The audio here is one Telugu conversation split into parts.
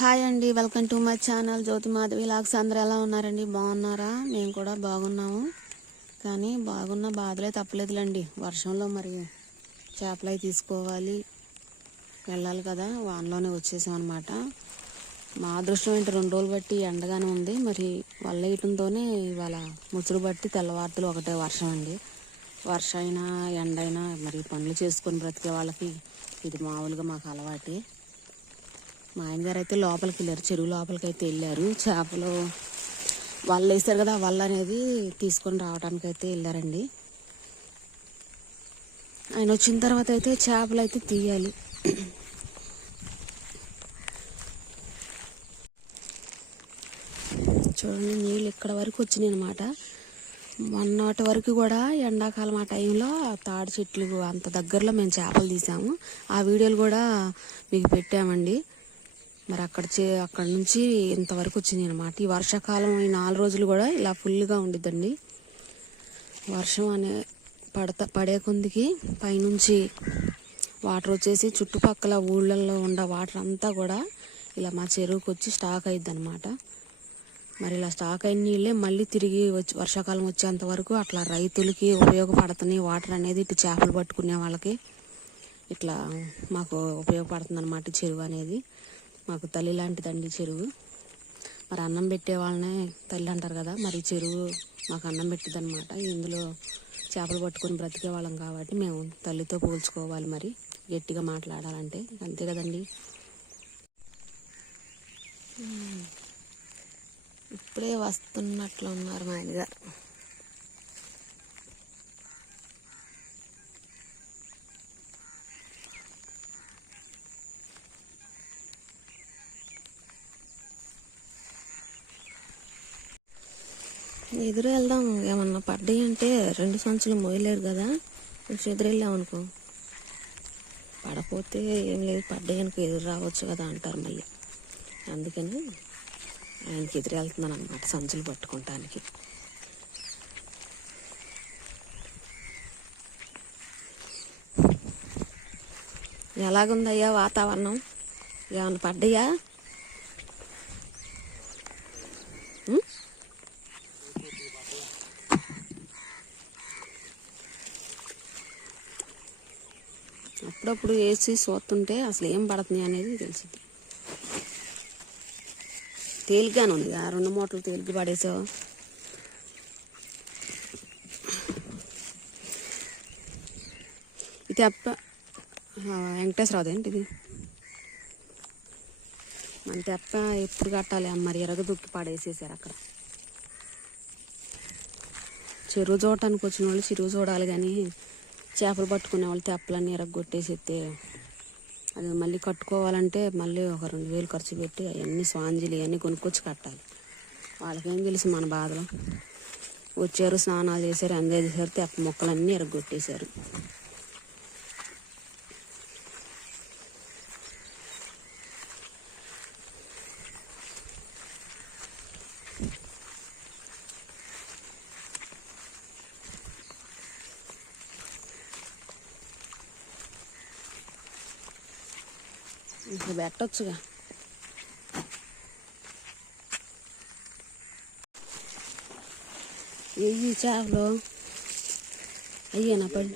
హాయ్ అండి welcome to my channel Jyothi Madhavi lakhs. అందరు ఎలా ఉన్నారండి? బాగున్నారా? మేము కూడా బాగున్నాము. కానీ బాగున్న బాధలే తప్పలేదులేండి. వర్షంలో మరి చేపలు అవి తీసుకోవాలి. వెళ్ళాలి కదా వానలోనే వచ్చేసాం అనమాట మా అదృష్టం ఏంటి? రెండు రోజులు బట్టి ఎండగానే ఉంది. మరి వల్ల వేయటంతోనే ఇవాళ ముసురు బట్టి తెల్లవార్తలు ఒకటే వర్షం అండి. వర్షం అయినా ఎండ అయినా మరి పనులు చేసుకొని బ్రతికే వాళ్ళకి ఇది మామూలుగా మాకు అలవాటే. మా ఆయన గారు అయితే లోపలికి వెళ్ళారు చెరువు లోపలికి అయితే వెళ్ళారు. చేపలు వాళ్ళు వేస్తారు కదా వల్ల అనేది తీసుకొని రావడానికి అయితే వెళ్ళారండి. ఆయన వచ్చిన తర్వాత అయితే చేపలు అయితే తీయాలి. చూడండి నీళ్ళు ఇక్కడ వరకు వచ్చినాయి అనమాట మొన్నటి వరకు కూడా ఎండాకాలం ఆ టైంలో తాడి చెట్లు అంత దగ్గరలో మేము చేపలు తీసాము. ఆ వీడియోలు కూడా మీకు పెట్టామండి. మరి అక్కడ చే అక్కడ నుంచి ఇంతవరకు వచ్చింది అనమాట ఈ వర్షాకాలం ఈ నాలుగు రోజులు కూడా ఇలా ఫుల్గా ఉండిద్దండి. వర్షం అనే పడత పడే కొందికి పైనుంచి వాటర్ వచ్చేసి చుట్టుపక్కల ఊళ్ళల్లో ఉన్న వాటర్ అంతా కూడా ఇలా మా చెరువుకి వచ్చి స్టాక్ అయింది అనమాట మరి ఇలా స్టాక్ అయిన నీళ్ళే మళ్ళీ తిరిగి వచ్చి వర్షాకాలం వచ్చేంత వరకు అట్లా రైతులకి ఉపయోగపడుతున్నాయి వాటర్ అనేది ఇటు చేపలు పట్టుకునే వాళ్ళకి ఇట్లా మాకు ఉపయోగపడుతుంది అనమాట చెరువు అనేది. మాకు తల్లి లాంటిదండి చెరువు. మరి అన్నం పెట్టే వాళ్ళనే తల్లి అంటారు కదా మరి చెరువు మాకు అన్నం పెట్టింది ఇందులో చేపలు పట్టుకొని బ్రతికే వాళ్ళం కాబట్టి మేము తల్లితో పోల్చుకోవాలి మరి గట్టిగా మాట్లాడాలంటే. అంతే కదండి. ఇప్పుడే వస్తున్నట్లు ఉన్నారు మా ఆయన గారు ఎదురు వెళ్దాం. ఏమన్నా పడ్డాయి అంటే రెండు సంచులు మోయలేరు కదా. కొంచెం ఎదురు వెళ్ళాం అనుకో. పడపోతే ఏం లేదు పడ్డాయి అనుకో ఎదురు రావచ్చు కదా అంటారు మళ్ళీ. అందుకని ఆయనకి ఎదురు వెళ్తున్నాను అనమాట సంచులు పట్టుకుంటానికి. ఎలాగుందయ్యా వాతావరణం? ఏమన్నా పడ్డాయా? అప్పుడప్పుడు వేసి చూస్తుంటే అసలు ఏం పడుతుంది అనేది తెలిసింది తేలిగ్గానే ఉంది. ఆ రెండు మూటలు తేలిగ్గా పడేసావు. ఇది అప్ప వెంకటేశ్వరరావు ఏంటి ఇది? మన తెప్ప ఎప్పుడు కట్టాలి? అమ్మ మరి ఎరగదుక్కి పడేసేసారు అక్కడ. చెరువు చూడటానికి వచ్చిన వాళ్ళు చెరువు చూడాలి కానీ చేపలు పట్టుకునే వాళ్ళు తెప్పలన్నీ ఎరగొట్టేసేస్తే అది మళ్ళీ కట్టుకోవాలంటే మళ్ళీ ఒక రెండు వేలు ఖర్చు పెట్టి అవన్నీ స్వాంజీలు ఇవన్నీ కొనుక్కొచ్చి కట్టాలి. వాళ్ళకేం తెలుసు మన బాధలు? వచ్చారు స్నానాలు చేశారు ఎంజాయ్ చేశారు తెప్ప మొక్కలన్నీ ఎరగొట్టేశారు. ఇంకా పెట్టచ్చుగా. ఈ చేపలు అయ్యేనా పడి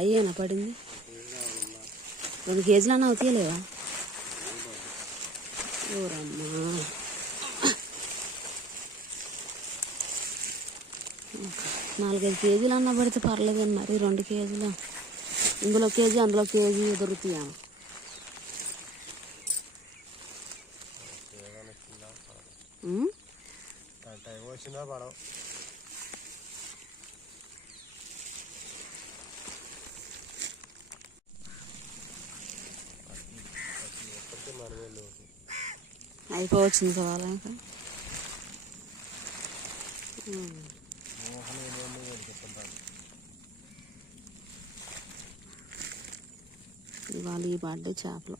అయ్యేనా పడింది? రెండు కేజీలు అన్న అవుతాయలేవా ఓరమ్మా. నాలుగైదు కేజీలు అన్న పడితే పర్లేదు మరి రెండు కేజీలు. ఇందులో కేజీ అందులో కేజీ దొరుకుతాయా టైం వచ్చిందా పడవ అయిపోవచ్చింది సవాల్ ఇంకా. ఇవాళ ఈ బర్త్డే చేపలు.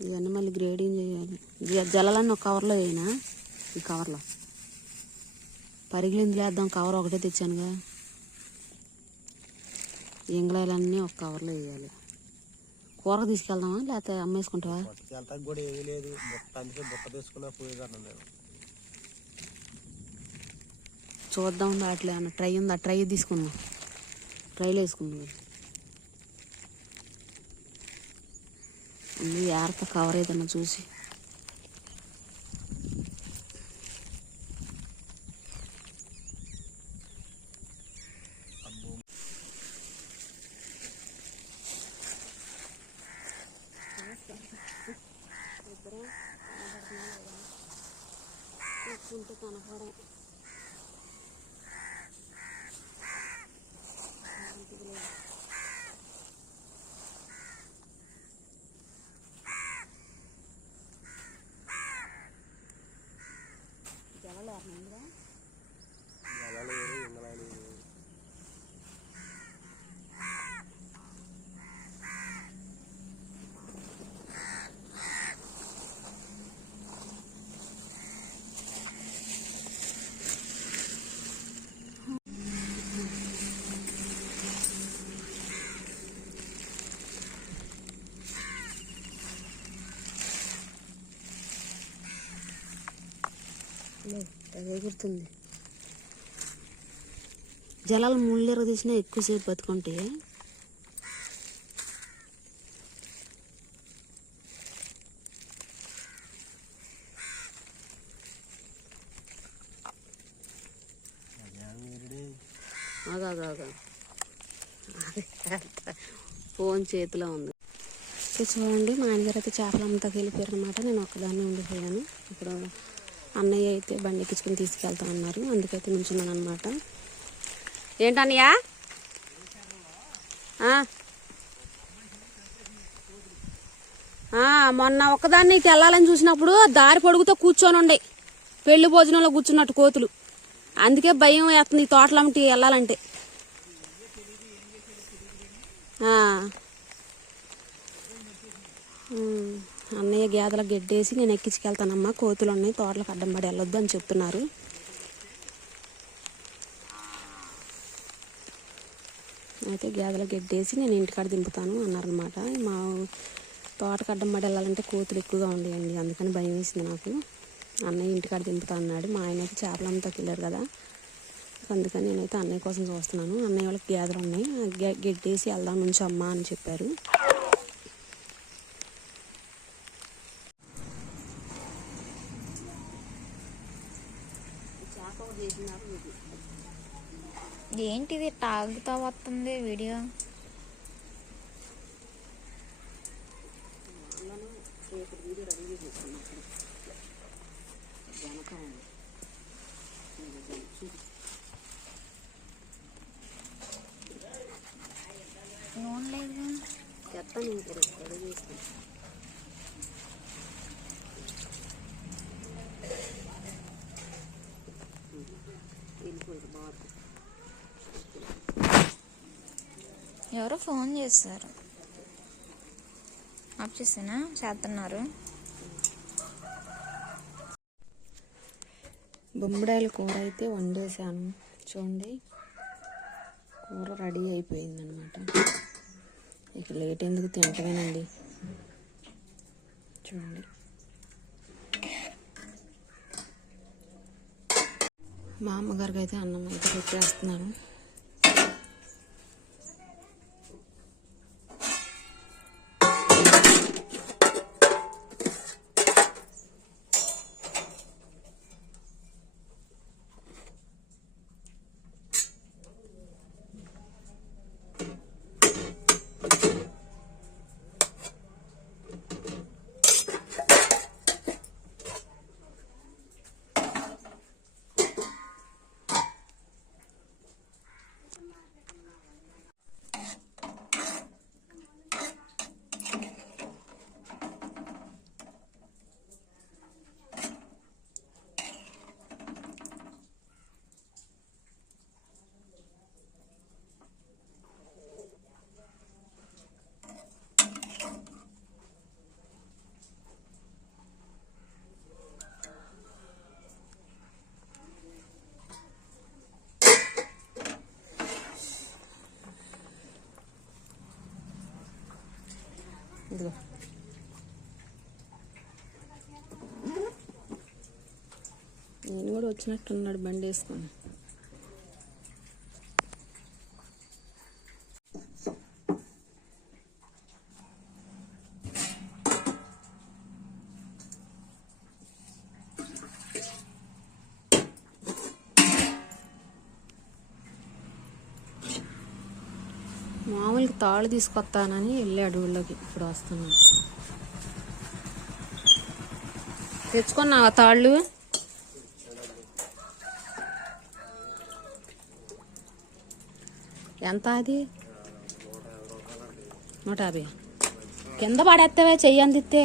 ఇవన్నీ మళ్ళీ గ్రేడింగ్ చేయాలి. జలాలన్నీ ఒక కవర్లో వేయినా? ఈ కవర్లో పరిగిలు ఇందులో వేద్దాం కవర్ ఒకటే తెచ్చానుగా. ఇంగ్లాయలన్నీ ఒక కవర్లో వేయాలి. కూర తీసుకెళ్దామా? లేకపోతే అమ్మేసుకుంటావా? పట్టుకెళ్తాకి కూడా ఏమీ లేదు. బుట్ట అందుకే బుట్ట తీసుకున్నా పోయేదాన్ని నేను. చూద్దాం అట్లా అన్న ట్రై ఉందా? ట్రై తీసుకుందాం. ట్రైలో ಇಲ್ಲಿ ಯಾರ ಪಕ್ಕ ಅವರೇ ಇದನ್ನು చూసి ಇಬ್ರೆ ಆಡೋಣ ಕುಂತ ಕನಪರೆ ఎగురుతుంది. జలాలు ముళ్ళెర తీసినా ఎక్కువసేపు బతుకుంటే ఫోన్ చేతిలో ఉంది. చూడండి మా ఆయనగారు అయితే చేపలు అమ్మతాకి వెళ్ళిపోయారు అనమాట నేను ఒక్కదాన్ని ఉండిపోయాను. ఇప్పుడు అన్నయ్య అయితే బండి ఎక్కించుకుని తీసుకెళ్తా ఉన్నారు. అందుకైతే నుంచున్నాను అనమాట ఏంటన్నయ్య? మొన్న ఒక్కదానికి వెళ్ళాలని చూసినప్పుడు దారి పొడుగుతో కూర్చొని ఉండే పెళ్ళి భోజనంలో కూర్చున్నట్టు కోతులు. అందుకే భయం వేస్తుంది ఈ తోటలమ్మటి వెళ్ళాలంటే. ఆ. అన్నయ్య గేదెలకు గెడ్డేసి నేను ఎక్కించుకెళ్తానమ్మా. కోతులు ఉన్నాయి తోటలకు అడ్డం పడి వెళ్ళొద్దు అని చెప్తున్నారు. అయితే గేదెలకు గెడ్డేసి నేను ఇంటికాడ దింపుతాను అన్నారనమాట మా తోటకు అడ్డం పడి వెళ్ళాలంటే కోతులు ఎక్కువగా ఉండేయండి అందుకని భయం వేసింది నాకు. అన్నయ్య ఇంటికాడ దింపుతా అన్నాడు. మా ఆయన అయితే చేపలు అమ్మతాకి కదా. అందుకని నేనైతే అన్నయ్య కోసం చూస్తున్నాను. అన్నయ్య వాళ్ళకి గేదెలు ఉన్నాయి గెడ్డేసి వెళ్దాం నుంచి అమ్మ అని చెప్పారు. ఏంటిది తాగుతా వస్తుంది వీడియో? నూనె లేదు. చెప్తాను ఇంక ఫోన్ చేస్తారు ఆఫ్ చేసేనా? చేస్తున్నారు బొమ్మడాయిల కూర అయితే వండేసాను చూడండి. కూర రెడీ అయిపోయిందనమాట ఇక లేట్ ఎందుకు తింటమేనండి చూడండి. మా అమ్మగారికి అయితే అన్నం అయితే పెట్టేస్తున్నాను. ఇదిగో. నేను కూడా వచ్చినట్టున్నాడు బండి వేసుకొని మామూలుగా తాళ్ళు తీసుకొస్తానని వెళ్ళాడు ఊళ్ళోకి ఇప్పుడు వస్తున్నాడు తెచ్చుకున్నావా తాళ్ళు? ఎంత అది? నూట యాభై. కింద పడేస్తావే చెయ్యి అందిస్తే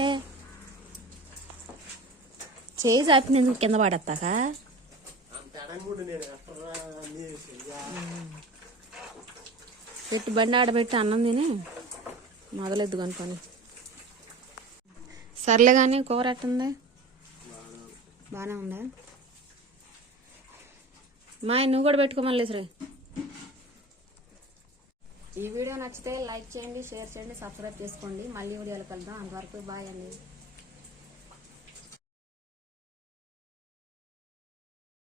చెయ్యి చాపింది ఎందుకు కింద పడేస్తాక అంత ఎడంగుండి నేను ఎక్కడ అన్నీ చెయ్యా పెట్టి బండి ఆడబెట్టి అన్నం తిని. మొదలెద్దు కానీ సర్లే కానీ కూర ఎట్టుంది? బాగానే ఉందా? మా నువ్వు కూడా పెట్టుకోమని సరే. ఈ వీడియో నచ్చితే లైక్ చేయండి షేర్ చేయండి సబ్స్క్రైబ్ చేసుకోండి. మళ్ళీ వీడియోలు కలుద్దాం. అంతవరకు బాయ్ అండి.